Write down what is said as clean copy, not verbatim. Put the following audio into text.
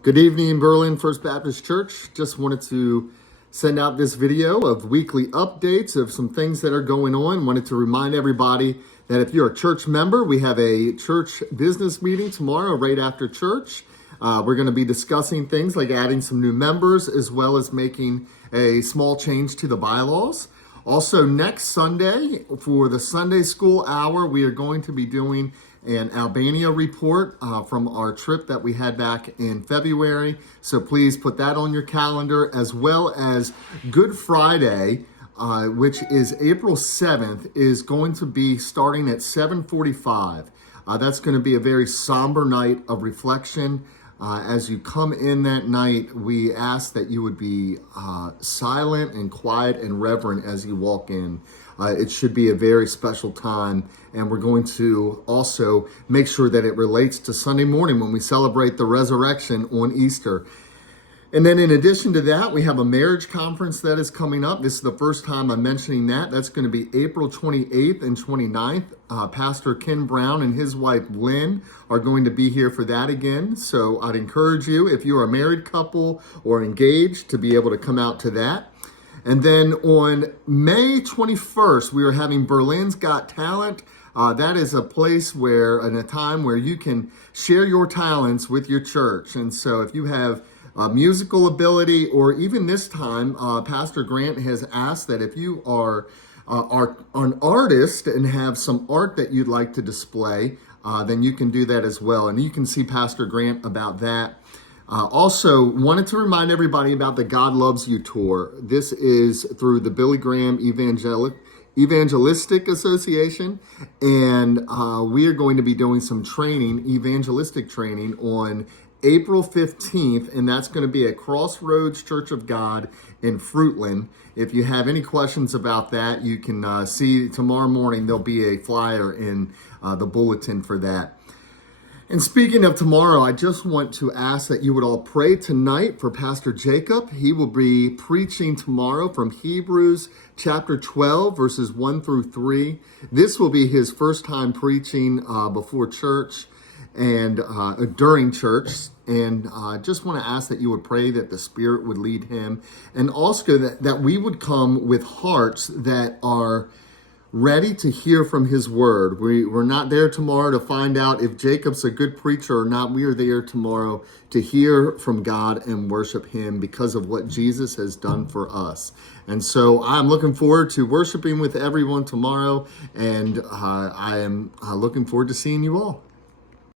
Good evening, Berlin First Baptist Church. Just wanted to send out this video of weekly updates of some things that are going on. Wanted to remind everybody that if you're a church member, we have a church business meeting tomorrow right after church. We're going to be discussing things like adding some new members as well as making a small change to the bylaws. Also, next Sunday for the Sunday school hour, we are going to be doing an Albania report from our trip that we had back in February. So please put that on your calendar, as well as Good Friday, which is April 7th, is going to be starting at 7:45. That's going to be a very somber night of reflection. As you come in that night, we ask that you would be silent and quiet and reverent as you walk in. It should be a very special time, and we're going to also make sure that it relates to Sunday morning when we celebrate the resurrection on Easter. And then in addition to that, we have a marriage conference that is coming up. This is the first time I'm mentioning that. That's going to be April 28th and 29th. Pastor Ken Brown and his wife Lynn are going to be here for that again. So I'd encourage you, if you're a married couple or engaged, to be able to come out to that. And then on May 21st, we are having Berlin's Got Talent. That is a place where, and a time where you can share your talents with your church. And so if you have musical ability, or even this time, Pastor Grant has asked that if you are an artist and have some art that you'd like to display, then you can do that as well. And you can see Pastor Grant about that. Also, wanted to remind everybody about the God Loves You tour. This is through the Billy Graham Evangelistic Association, and we are going to be doing some training, evangelistic training, on April 15th, and that's going to be at Crossroads Church of God in Fruitland. If you have any questions about that, you can see tomorrow morning there'll be a flyer in the bulletin for that. And speaking of tomorrow, I just want to ask that you would all pray tonight for Pastor Jacob. He will be preaching tomorrow from Hebrews chapter 12, verses 1 through 3. This will be his first time preaching before church and during church. And just want to ask that you would pray that the Spirit would lead him, and also that we would come with hearts that are ready to hear from his word. We're not there tomorrow to find out if Jacob's a good preacher or not. We are there tomorrow to hear from God and worship him because of what Jesus has done for us. And so I'm looking forward to worshiping with everyone tomorrow, and I am looking forward to seeing you all.